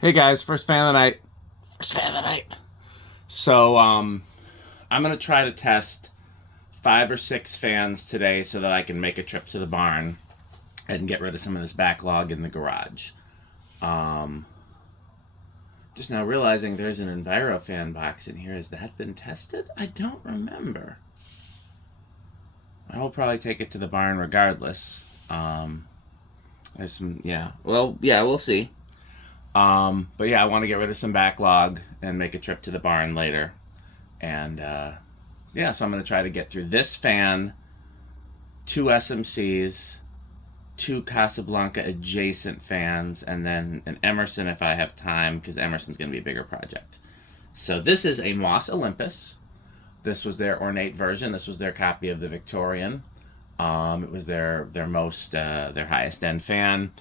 Hey guys, first fan of the night. First fan of the night. So, I'm gonna try to test 5 or 6 fans today so that I can make a trip to the barn and get rid of some of this backlog in the garage. Um, just now realizing there's an Enviro fan box in here. Has that been tested? I don't remember. I will probably take it to the barn regardless. There's some, yeah. Well, yeah, we'll see. But yeah, I want to get rid of some backlog and make a trip to the barn later. And yeah, so I'm going to try to get through this fan, 2 SMCs, 2 Casablanca adjacent fans, and then an Emerson if I have time, because Emerson's going to be a bigger project. So this is a Moss Olympus. This was their ornate version. This was their copy of the Victorian. It was their highest end fan.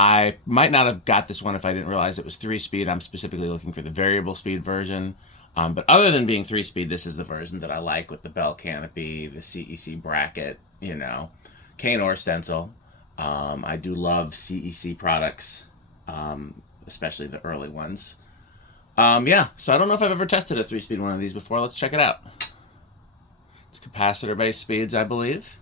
I might not have got this one if I didn't realize it was 3-speed. I'm specifically looking for the variable speed version. But other than being 3-speed, this is the version that I like, with the bell canopy, the CEC bracket, cane or stencil. I do love CEC products, especially the early ones. Yeah, so I don't know if I've ever tested a 3-speed one of these before. Let's check it out. It's capacitor-based speeds, I believe.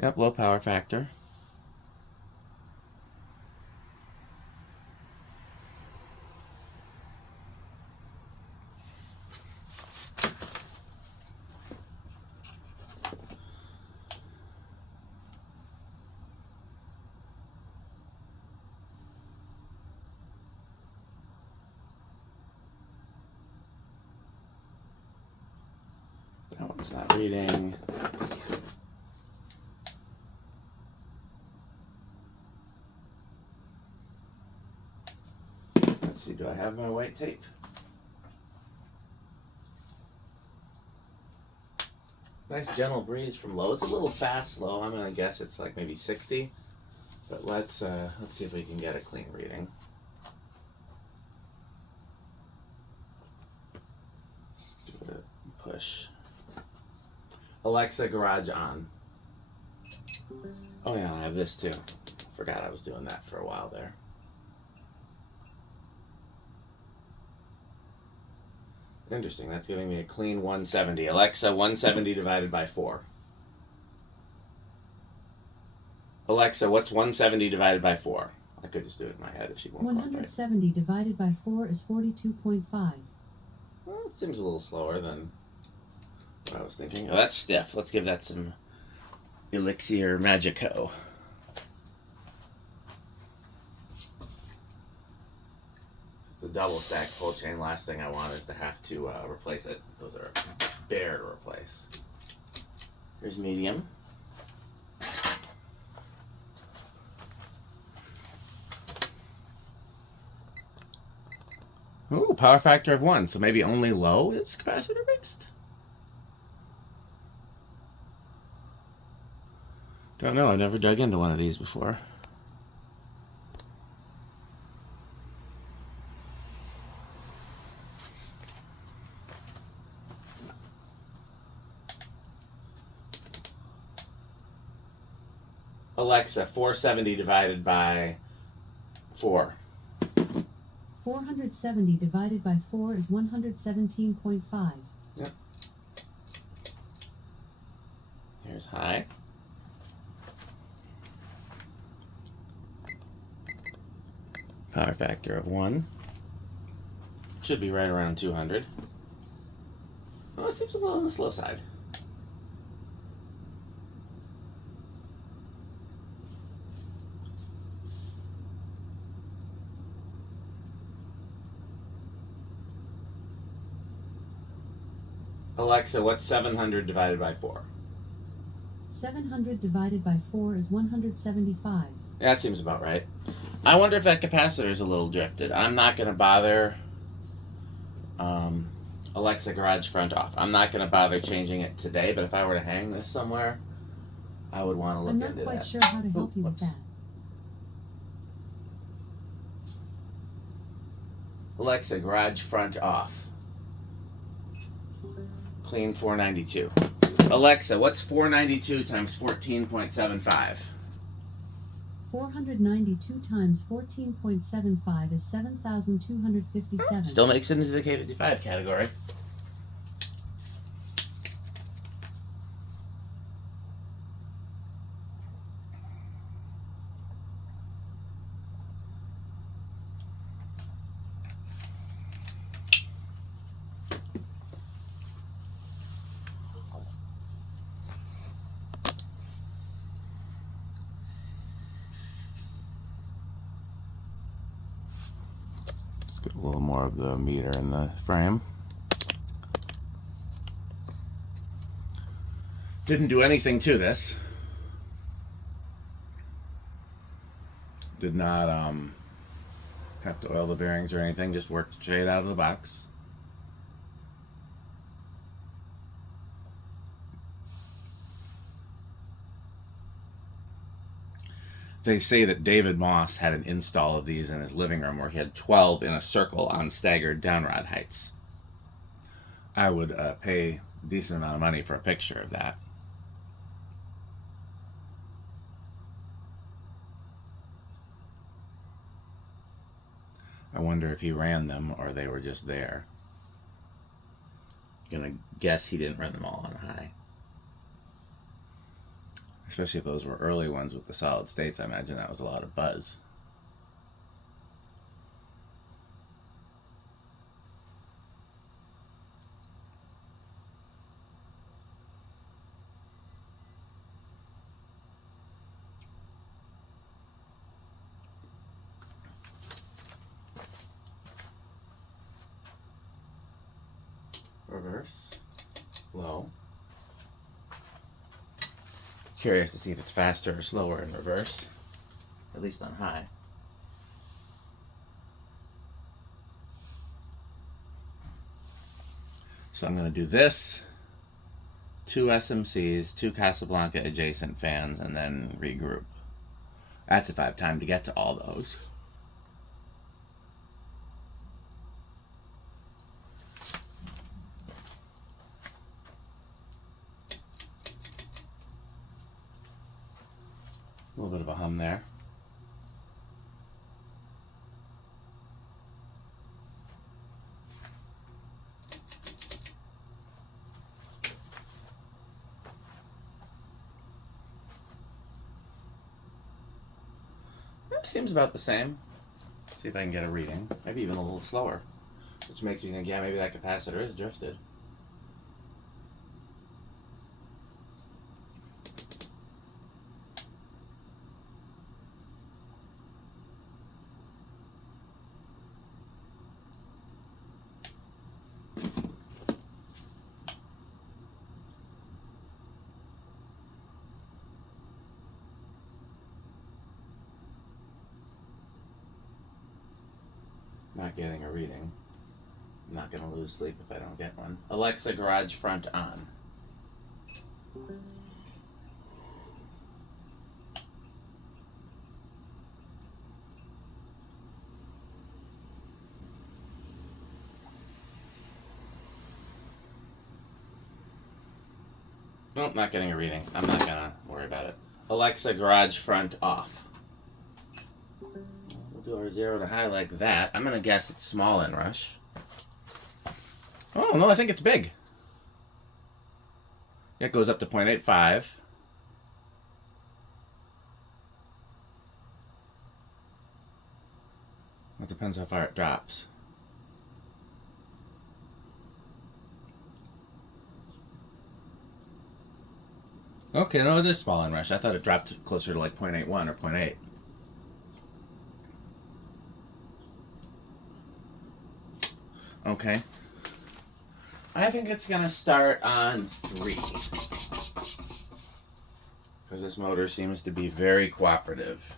Yep, low power factor. That one's not reading. Let's see, do I have my white tape? Nice gentle breeze from low. It's a little fast low. I'm gonna guess it's like maybe 60. But let's see if we can get a clean reading. Give it a push. Alexa, garage on. Oh yeah, I have this too. Forgot I was doing that for a while there. Interesting, that's giving me a clean 170. Alexa, 170 divided by 4. Alexa, what's 170 divided by 4? I could just do it in my head if she won't. 170 divided by 4 is 42.5. Well, it seems a little slower than what I was thinking. Oh, that's stiff. Let's give that some Elixir Magico. It's a double stack pull chain. Last thing I want is to have to replace it. Those are bare to replace. Here's medium. Ooh, power factor of 1. So maybe only low is capacitor based? Don't know. I've never dug into one of these before. Alexa, 470 divided by 4. 470 divided by 4 is 117.5. Yep. Here's high. Power factor of 1. Should be right around 200. Well, it seems a little on the slow side. Alexa, what's 700 divided by 4? 700 divided by 4 is 175. Yeah, that seems about right. I wonder if that capacitor is a little drifted. I'm not going to bother. Alexa, garage front off. I'm not going to bother changing it today, but if I were to hang this somewhere, I would want to look into that. I'm not quite sure how to help you with that. Alexa, garage front off. Clean 492. Alexa, what's 492 times 14.75? 492 times 14.75 is 7,257. Still makes it into the K55 category. Get a little more of the meter in the frame. Didn't do anything to this. Did not have to oil the bearings or anything, just worked straight out of the box. They say that David Moss had an install of these in his living room where he had 12 in a circle on staggered downrod heights. I would pay a decent amount of money for a picture of that. I wonder if he ran them or they were just there. I'm gonna guess he didn't run them all on high. Especially if those were early ones with the solid states, I imagine that was a lot of buzz. Reverse, low. Curious to see if it's faster or slower in reverse, at least on high. So I'm going to do this, 2 SMCs, 2 Casablanca adjacent fans, and then regroup. That's if I have time to get to all those. A little bit of a hum there. Seems about the same. Let's see if I can get a reading. Maybe even a little slower. Which makes me think, yeah, maybe that capacitor is drifted. Not getting a reading. I'm not going to lose sleep if I don't get one. Alexa, garage front on. Nope, not getting a reading. I'm not going to worry about it. Alexa, garage front off. We'll do our 0 to high like that. I'm going to guess it's small in rush. Oh, no, I think it's big. It goes up to 0.85. It depends how far it drops. Okay, no, it is small in rush. I thought it dropped closer to like 0.81 or 0.8. Okay. I think it's going to start on 3. Because this motor seems to be very cooperative.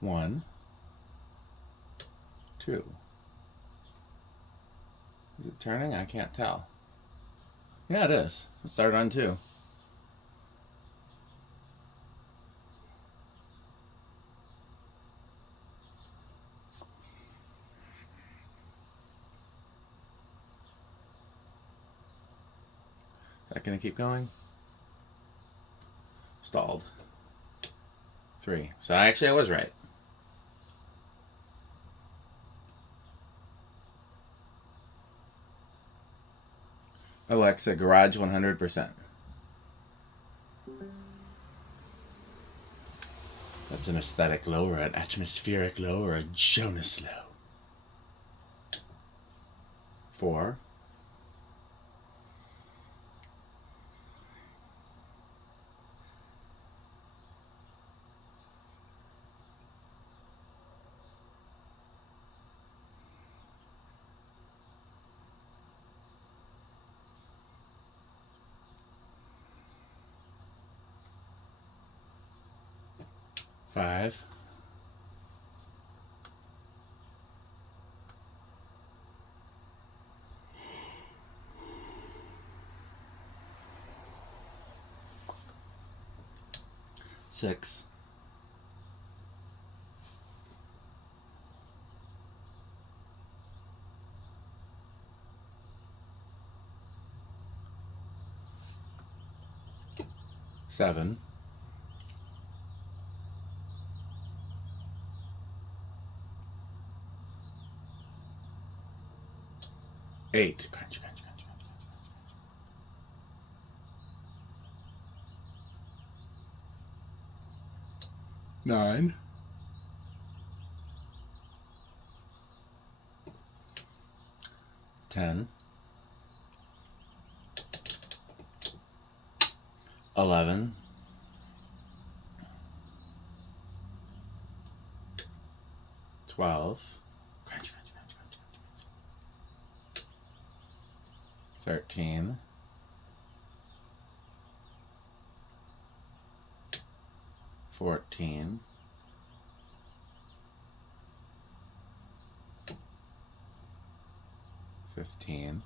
1, 2. Is it turning? I can't tell. Yeah, it is. Let's start on 2. Is that going to keep going? stalled. 3. So I was right. Alexa, garage 100%. That's an aesthetic low or an atmospheric low or a Jonas low. 4. 5. 6. 7. 8. Crunch, crunch, crunch, crunch, crunch. 9. 10. 11. 12. Crunch, crunch, crunch, crunch, crunch. 13. 14. 15.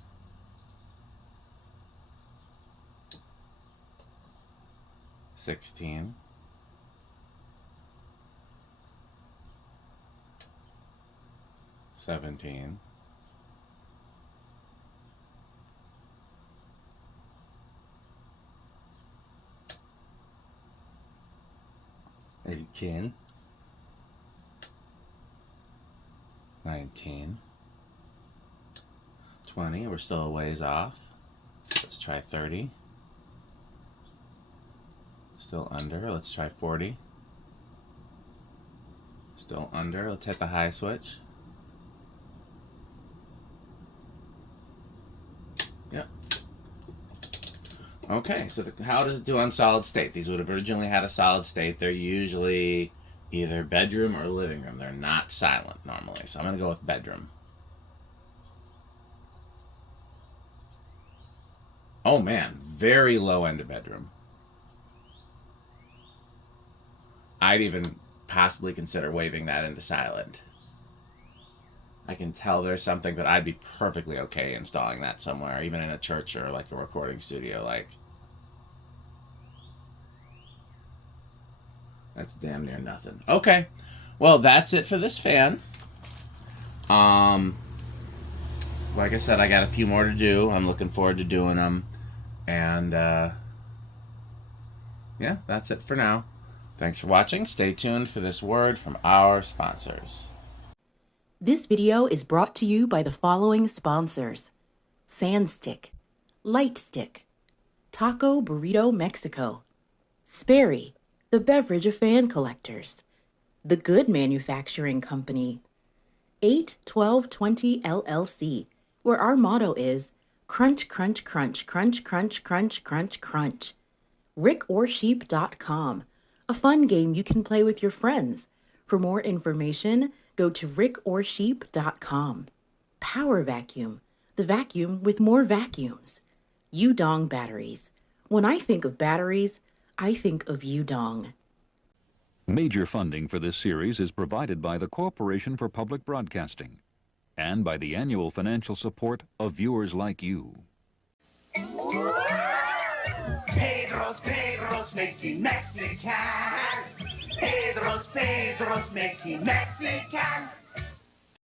16. 17. 18. 19. 20. We're still a ways off. Let's try 30. Still under. Let's try 40. Still under. Let's hit the high switch. Yep. Okay, so how does it do on solid state? These would have originally had a solid state. They're usually either bedroom or living room. They're not silent normally. So I'm going to go with bedroom. Oh man, very low end of bedroom. I'd even possibly consider waving that into silent. I can tell there's something, but I'd be perfectly okay installing that somewhere, even in a church or like a recording studio. Like, that's damn near nothing. Okay, well, that's it for this fan. Like I said, I got a few more to do. I'm looking forward to doing them. And, yeah, that's it for now. Thanks for watching. Stay tuned for this word from our sponsors. This video is brought to you by the following sponsors: Sandstick, Lightstick, Taco Burrito Mexico, Sperry, the beverage of fan collectors, The Good Manufacturing Company, 81220 LLC, where our motto is crunch, crunch, crunch, crunch, crunch, crunch, crunch, crunch. rickorsheep.com, a fun game you can play with your friends. For more information, go to rickorsheep.com. Power Vacuum, the vacuum with more vacuums. Udong Batteries. When I think of batteries, I think of Udong. Major funding for this series is provided by the Corporation for Public Broadcasting and by the annual financial support of viewers like you. Pedro's making Mexican. Pedro's making Mexican.